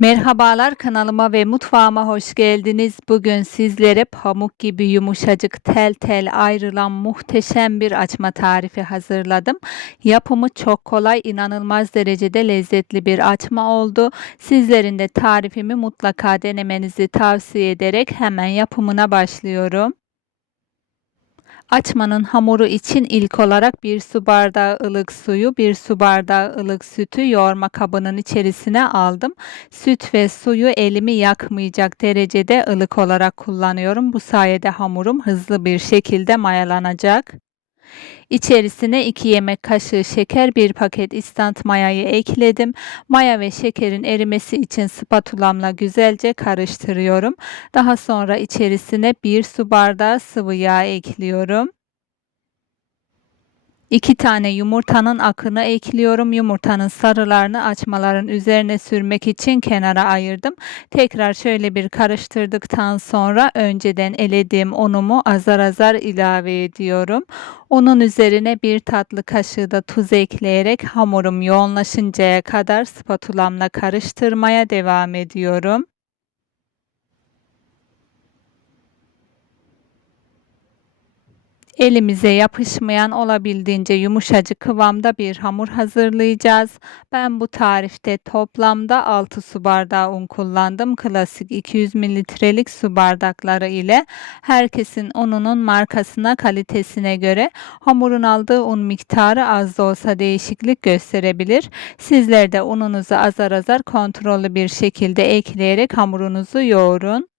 Merhabalar kanalıma ve mutfağıma hoş geldiniz. Bugün sizlere pamuk gibi yumuşacık tel tel ayrılan muhteşem bir açma tarifi hazırladım. Yapımı çok kolay, inanılmaz derecede lezzetli bir açma oldu. Sizlerin de tarifimi mutlaka denemenizi tavsiye ederek hemen yapımına başlıyorum. Açmanın hamuru için ilk olarak bir su bardağı ılık suyu, bir su bardağı ılık sütü yoğurma kabının içerisine aldım. Süt ve suyu elimi yakmayacak derecede ılık olarak kullanıyorum. Bu sayede hamurum hızlı bir şekilde mayalanacak. İçerisine 2 yemek kaşığı şeker, 1 paket instant mayayı ekledim. Maya ve şekerin erimesi için spatulamla güzelce karıştırıyorum. Daha sonra içerisine 1 su bardağı sıvı yağ ekliyorum. 2 tane yumurtanın akını ekliyorum. Yumurtanın sarılarını açmaların üzerine sürmek için kenara ayırdım. Tekrar şöyle bir karıştırdıktan sonra önceden elediğim unumu azar azar ilave ediyorum. Unun üzerine bir tatlı kaşığı da tuz ekleyerek hamurum yoğunlaşıncaya kadar spatulamla karıştırmaya devam ediyorum. Elimize yapışmayan olabildiğince yumuşacık kıvamda bir hamur hazırlayacağız. Ben bu tarifte toplamda 6 su bardağı un kullandım. Klasik 200 mililitrelik su bardakları ile herkesin ununun markasına kalitesine göre hamurun aldığı un miktarı az da olsa değişiklik gösterebilir. Sizler de ununuzu azar azar kontrollü bir şekilde ekleyerek hamurunuzu yoğurun.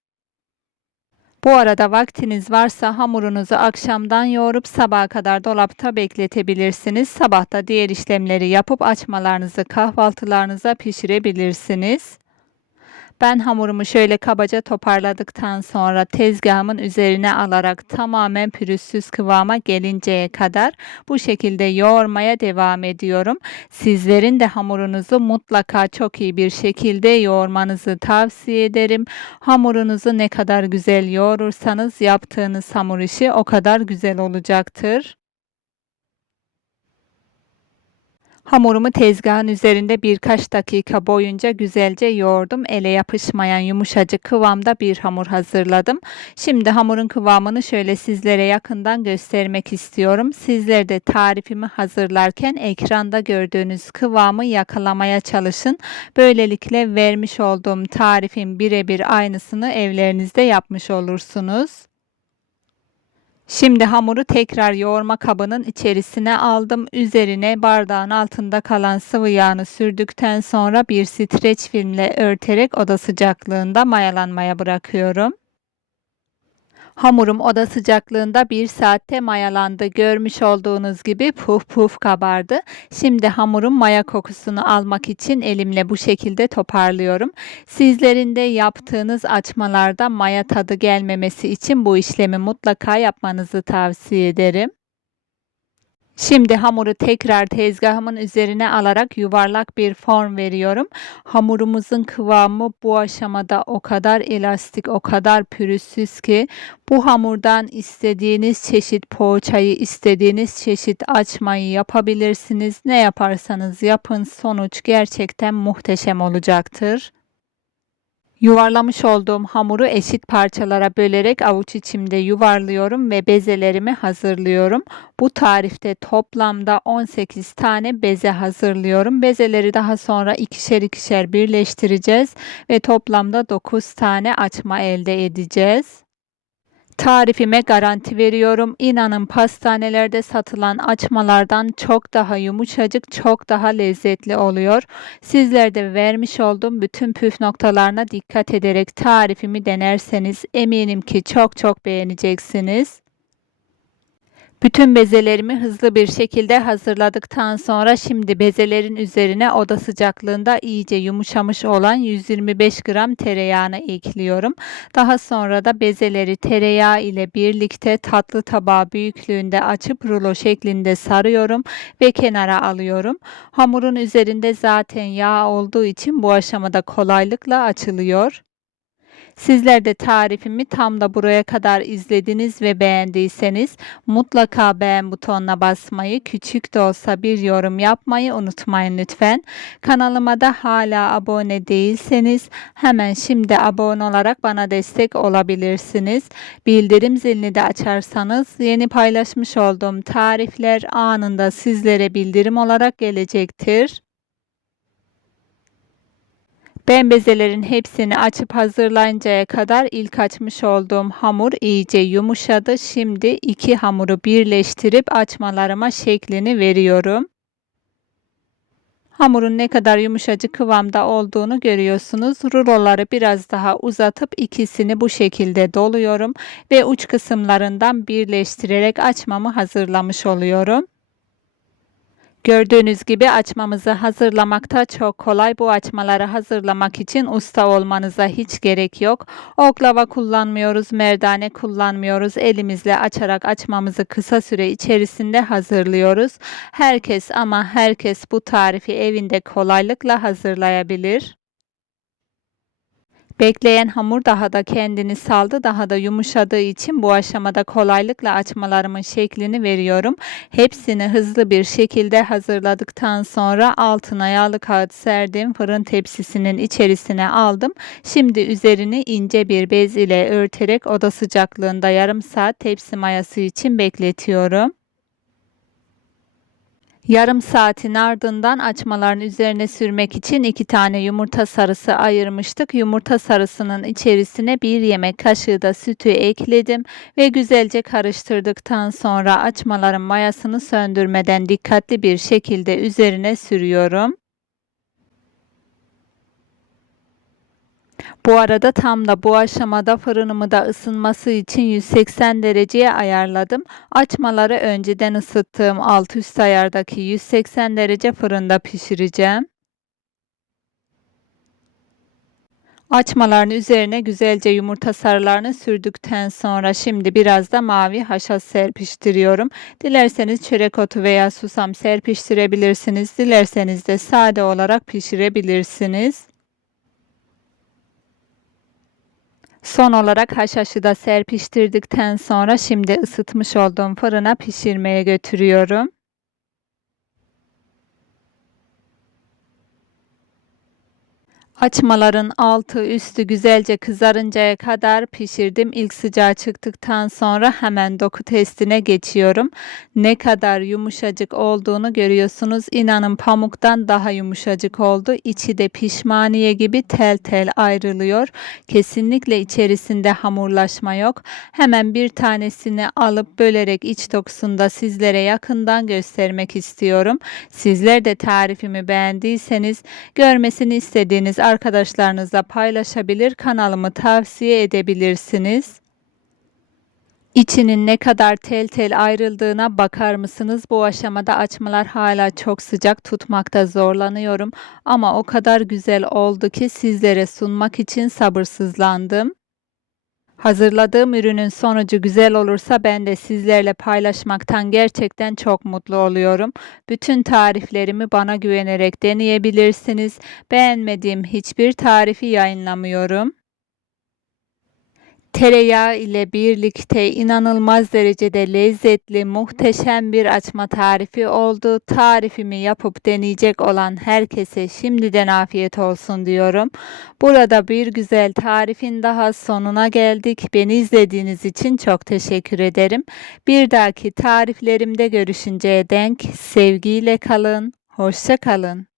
Bu arada vaktiniz varsa hamurunuzu akşamdan yoğurup sabaha kadar dolapta bekletebilirsiniz. Sabahta diğer işlemleri yapıp açmalarınızı kahvaltılarınıza pişirebilirsiniz. Ben hamurumu şöyle kabaca toparladıktan sonra tezgahımın üzerine alarak tamamen pürüzsüz kıvama gelinceye kadar bu şekilde yoğurmaya devam ediyorum. Sizlerin de hamurunuzu mutlaka çok iyi bir şekilde yoğurmanızı tavsiye ederim. Hamurunuzu ne kadar güzel yoğurursanız yaptığınız hamur işi o kadar güzel olacaktır. Hamurumu tezgahın üzerinde birkaç dakika boyunca güzelce yoğurdum. Ele yapışmayan yumuşacık kıvamda bir hamur hazırladım. Şimdi hamurun kıvamını şöyle sizlere yakından göstermek istiyorum. Sizler de tarifimi hazırlarken ekranda gördüğünüz kıvamı yakalamaya çalışın. Böylelikle vermiş olduğum tarifin birebir aynısını evlerinizde yapmış olursunuz. Şimdi hamuru tekrar yoğurma kabının içerisine aldım. Üzerine bardağın altında kalan sıvı yağını sürdükten sonra bir streç filmle örterek oda sıcaklığında mayalanmaya bırakıyorum. Hamurum oda sıcaklığında bir saatte mayalandı. Görmüş olduğunuz gibi puf puf kabardı. Şimdi hamurun maya kokusunu almak için elimle bu şekilde toparlıyorum. Sizlerin de yaptığınız açmalarda maya tadı gelmemesi için bu işlemi mutlaka yapmanızı tavsiye ederim. Şimdi hamuru tekrar tezgahımın üzerine alarak yuvarlak bir form veriyorum. Hamurumuzun kıvamı bu aşamada o kadar elastik, o kadar pürüzsüz ki bu hamurdan istediğiniz çeşit poğaçayı, istediğiniz çeşit açmayı yapabilirsiniz. Ne yaparsanız yapın sonuç gerçekten muhteşem olacaktır. Yuvarlamış olduğum hamuru eşit parçalara bölerek avuç içimde yuvarlıyorum ve bezelerimi hazırlıyorum. Bu tarifte toplamda 18 tane beze hazırlıyorum. Bezeleri daha sonra ikişer ikişer birleştireceğiz ve toplamda 9 tane açma elde edeceğiz. Tarifime garanti veriyorum. İnanın pastanelerde satılan açmalardan çok daha yumuşacık, çok daha lezzetli oluyor. Sizler de vermiş olduğum bütün püf noktalarına dikkat ederek tarifimi denerseniz eminim ki çok çok beğeneceksiniz. Bütün bezelerimi hızlı bir şekilde hazırladıktan sonra şimdi bezelerin üzerine oda sıcaklığında iyice yumuşamış olan 125 gram tereyağını ekliyorum. Daha sonra da bezeleri tereyağı ile birlikte tatlı tabağı büyüklüğünde açıp rulo şeklinde sarıyorum ve kenara alıyorum. Hamurun üzerinde zaten yağ olduğu için bu aşamada kolaylıkla açılıyor. Sizler de tarifimi tam da buraya kadar izlediniz ve beğendiyseniz mutlaka beğen butonuna basmayı, küçük de olsa bir yorum yapmayı unutmayın lütfen. Kanalıma da hala abone değilseniz hemen şimdi abone olarak bana destek olabilirsiniz. Bildirim zilini de açarsanız yeni paylaşmış olduğum tarifler anında sizlere bildirim olarak gelecektir. Ben bezelerin hepsini açıp hazırlayıncaya kadar ilk açmış olduğum hamur iyice yumuşadı. Şimdi iki hamuru birleştirip açmalarıma şeklini veriyorum. Hamurun ne kadar yumuşacık kıvamda olduğunu görüyorsunuz. Ruloları biraz daha uzatıp ikisini bu şekilde doluyorum ve uç kısımlarından birleştirerek açmamı hazırlamış oluyorum. Gördüğünüz gibi açmamızı hazırlamakta çok kolay. Bu açmaları hazırlamak için usta olmanıza hiç gerek yok. Oklava kullanmıyoruz, merdane kullanmıyoruz. Elimizle açarak açmamızı kısa süre içerisinde hazırlıyoruz. Herkes ama herkes bu tarifi evinde kolaylıkla hazırlayabilir. Bekleyen hamur daha da kendini saldı, daha da yumuşadığı için bu aşamada kolaylıkla açmalarımın şeklini veriyorum. Hepsini hızlı bir şekilde hazırladıktan sonra altına yağlı kağıt serdim. Fırın tepsisinin içerisine aldım. Şimdi üzerini ince bir bez ile örterek oda sıcaklığında yarım saat tepsi mayası için bekletiyorum. Yarım saatin ardından açmaların üzerine sürmek için iki tane yumurta sarısı ayırmıştık. Yumurta sarısının içerisine bir yemek kaşığı da sütü ekledim ve güzelce karıştırdıktan sonra açmaların mayasını söndürmeden dikkatli bir şekilde üzerine sürüyorum. Bu arada tam da bu aşamada fırınımı da ısınması için 180 dereceye ayarladım. Açmaları önceden ısıttığım alt üst ayardaki 180 derece fırında pişireceğim. Açmaların üzerine güzelce yumurta sarılarını sürdükten sonra şimdi biraz da mavi haşhaş serpiştiriyorum. Dilerseniz çörek otu veya susam serpiştirebilirsiniz. Dilerseniz de sade olarak pişirebilirsiniz. Son olarak haşhaşı da serpiştirdikten sonra şimdi ısıtmış olduğum fırına pişirmeye götürüyorum. Açmaların altı üstü güzelce kızarıncaya kadar pişirdim. İlk sıcağı çıktıktan sonra hemen doku testine geçiyorum. Ne kadar yumuşacık olduğunu görüyorsunuz. İnanın pamuktan daha yumuşacık oldu. İçi de pişmaniye gibi tel tel ayrılıyor. Kesinlikle içerisinde hamurlaşma yok. Hemen bir tanesini alıp bölerek iç dokusunda sizlere yakından göstermek istiyorum. Sizler de tarifimi beğendiyseniz görmesini istediğiniz arkadaşlarınızla paylaşabilir, kanalımı tavsiye edebilirsiniz. İçinin ne kadar tel tel ayrıldığına bakar mısınız? Bu aşamada açmalar hala çok sıcak tutmakta zorlanıyorum ama o kadar güzel oldu ki sizlere sunmak için sabırsızlandım. Hazırladığım ürünün sonucu güzel olursa ben de sizlerle paylaşmaktan gerçekten çok mutlu oluyorum. Bütün tariflerimi bana güvenerek deneyebilirsiniz. Beğenmediğim hiçbir tarifi yayınlamıyorum. Tereyağı ile birlikte inanılmaz derecede lezzetli, muhteşem bir açma tarifi oldu. Tarifimi yapıp deneyecek olan herkese şimdiden afiyet olsun diyorum. Burada bir güzel tarifin daha sonuna geldik. Beni izlediğiniz için çok teşekkür ederim. Bir dahaki tariflerimde görüşünceye denk sevgiyle kalın, hoşça kalın.